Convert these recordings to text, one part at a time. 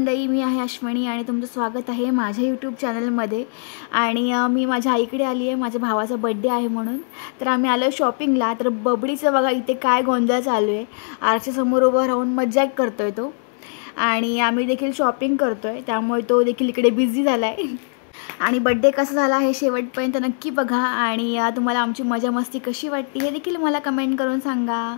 मंडळी, मी आहे अश्विनी आणि तुमचं स्वागत आहे माझ्या यूट्यूब चॅनलमध्ये। आणि मी माझ्या आईकडे आली आहे, माझ्या भावाचा बर्थडे आहे म्हणून। तर आम्ही आलो शॉपिंगला। तर बबडीचं बघा इथे काय गोंधळ चालू आहे। आरच्या समोर उभं राहून मज्जा करतोय तो आणि आम्ही देखील शॉपिंग करतोय, त्यामुळे तो देखील इकडे बिझी झाला आहे। आणि बर्थडे कसा झाला हे शेवटपर्यंत नक्की बघा आणि तुम्हाला आमची मजा मस्ती कशी वाटते हे देखील मला कमेंट करून सांगा।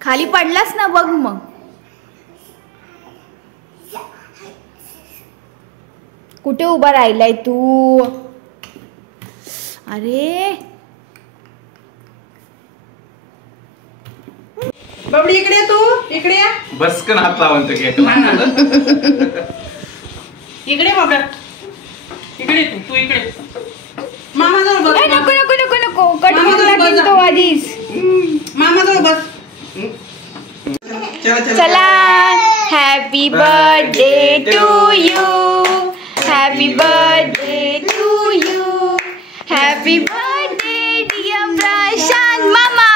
खाली पडलास ना बघ मग। कुठे उभा राहिलाय तू? अरे बबडी इकडे, तू इकडे या। बस कन हात लावून केक इकडे बाबा, इकडे तू इकडे। मामा जवळ बस। नको नको नको नको, कट करून तो आधीच। मामा जवळ बस। चला, happy birthday to you, happy birthday to you, happy birthday dear Prashant मामा,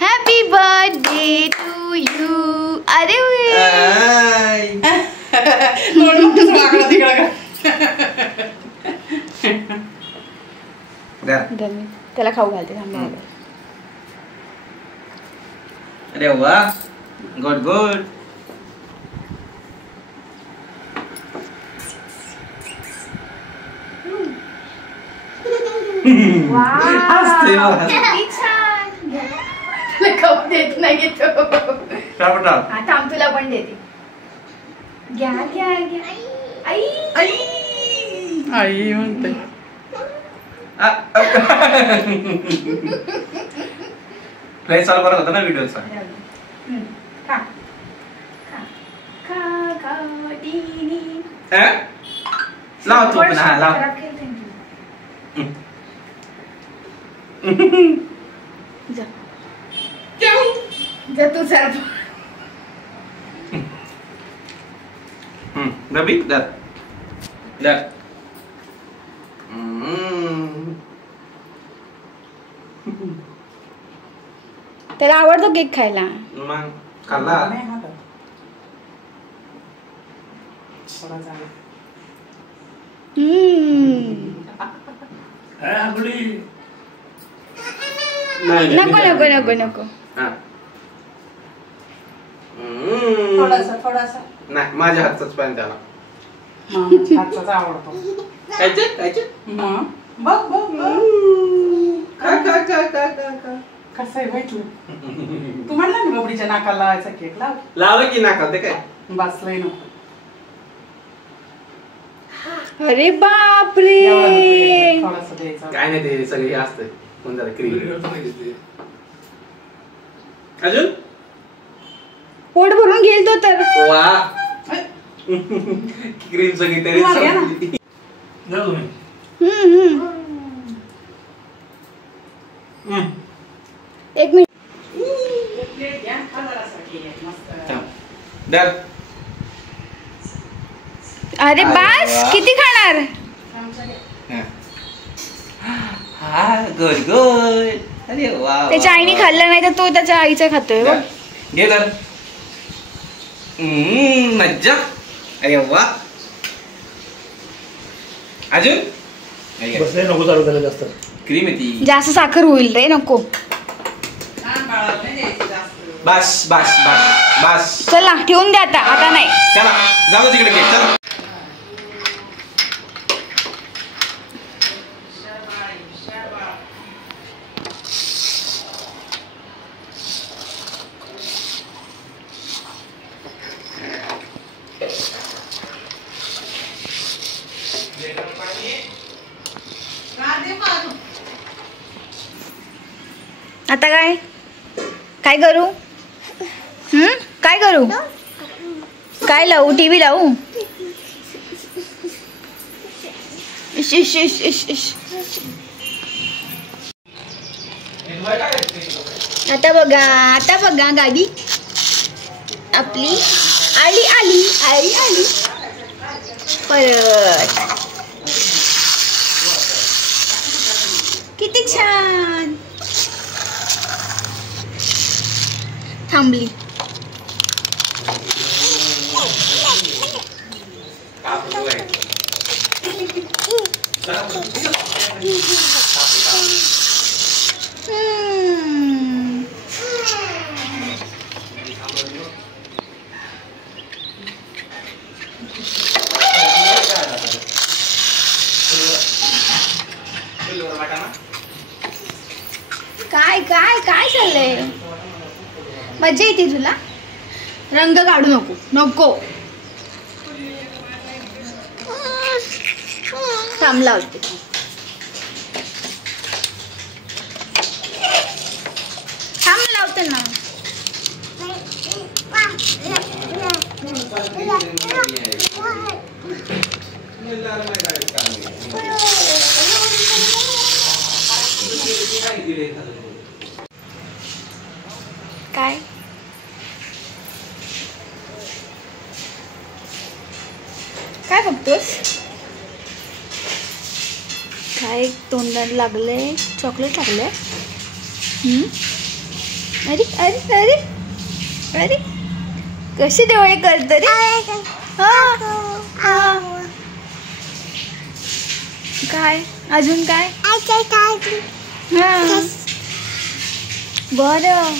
हॅपी बर्थडे टू यू। अरे त्याला खाऊ घालते। अरे वाह, गुड गुड। खाऊ देत नाही तो। थांब तुला पण देते। घ्या घ्या घ्या। आई आई आई म्हणते। प्ले चालू करत होता ना व्हिडिओचा। खा खा खा खा टीनी। लाव तू पण, हा लाव। जा जा तू सर। रबी दर दर। त्याला आवडतो केक खायला। मग खाल्ला। नको नको नको नको। थोडासा थोडासा नाही, माझ्या हातचाच पाहिजे त्याला। हातचाच आवडतो। खायचे खायचे। बघ बघ बघ, खा खा खा खा खा। कसं आहे माहिती? तू म्हणला ना बबडीच्या नाकाला लावायचा केक, लाव। लावलं की नाका ते काय बसलंय नको। अरे बापरे, थोडासा द्यायचा। काय नाही, ते सगळे असते कोण जरा क्रीम अजून पोट भरून घेईल तो तर। वा क्रीम सगळी तरी। एक मिनिट। अरे बस, किती खाणार? Good good. अरे वा, त्याच्या आईने खाल्लं नाही तर तो त्याच्या आईचा खातोय। घे तर। मज्जा। अरे वा, अजून बसले नको चालू त्याला जास्त क्रीम आहे ती। जास्त साखर होईल रे, नको। बस बस बस बस। चला ठेवून द्या आता, आता नाही। चला जाऊ तिकडे केक, चला। आता काय काय करू? काय करू? काय लावू? टीव्ही लावू? इश इश इश इश इश. आता बघा गाडी आपली आली आली आली आली परत. किती छान थांबली. काय काय काय चाललंय? मजा येते तुला? रंग काढू नको नको. थांबला होते. थांबला होते ना. काय काय बघतोस? काय तोंडाला लागलंय? चॉकलेट लागलंय? अरे अरे अरे अरे कशी डोळे करत रे? काय अजून काय? हा बरं.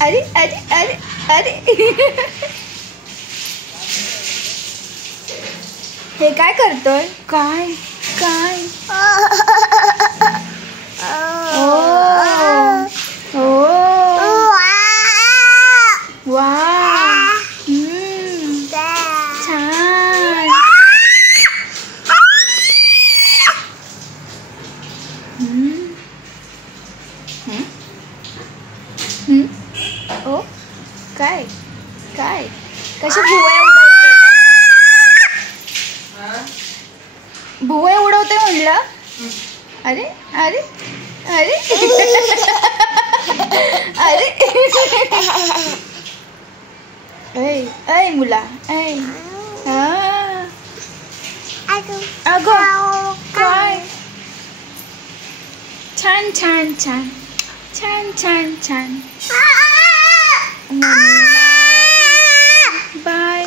अरे अरे अरे अरे हे काय करतोय? काय काय? वा छान. ओ काय काय कशा भुवया उडवते म्हणलं. अरे अरे अरे अरे ऐ ऐ मुला ऐ. अगं काय छान छान छान छान छान छान. बाय.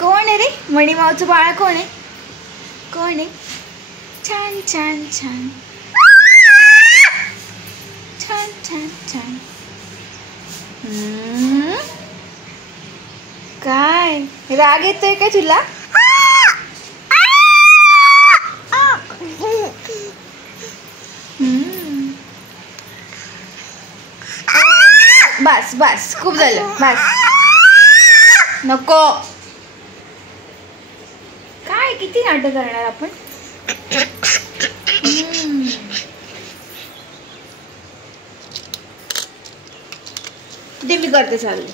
कोण आहे रे? मणिमावचं बाळ कोण आहे? कोण आहे? छान छान छान छान छान छान. काय राग येतोय का तुला? बस बस खूप झालं बस. नको. काय किती नाटक करणार आपण? ते मी करते चालू.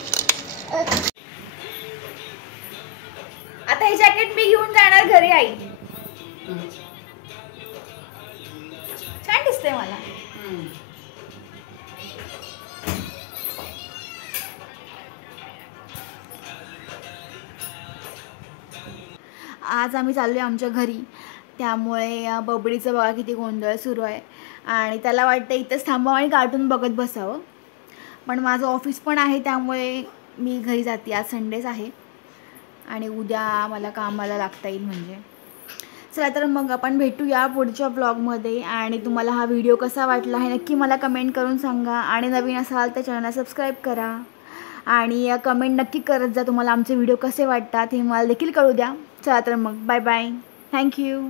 आता हे जॅकेट मी घेऊन जाणार घरी. आई छान दिसतंय मला. आज आम्ही चाललो आहे आमच्या घरी. त्यामुळे बबडीचं बघा किती गोंधळ सुरू आहे. आणि त्याला वाटतं इथंच थांबावं आणि कार्टून बघत बसावं. पण माझं ऑफिस पण आहे त्यामुळे मी घरी जाते. आज संडेच आहे आणि उद्या मला कामाला लागता येईल म्हणजे. चला तर मग आपण भेटूया पुढच्या ब्लॉगमध्ये. आणि तुम्हाला हा व्हिडिओ कसा वाटला हे नक्की मला कमेंट करून सांगा. आणि नवीन असाल तर चॅनलला सबस्क्राईब करा. आणि कमेंट नक्की करत जा तुम्हाला आमचे व्हिडिओ कसे वाटतात हे मला देखील कळू द्या. चला तर मग बाय बाय. थँक्यू.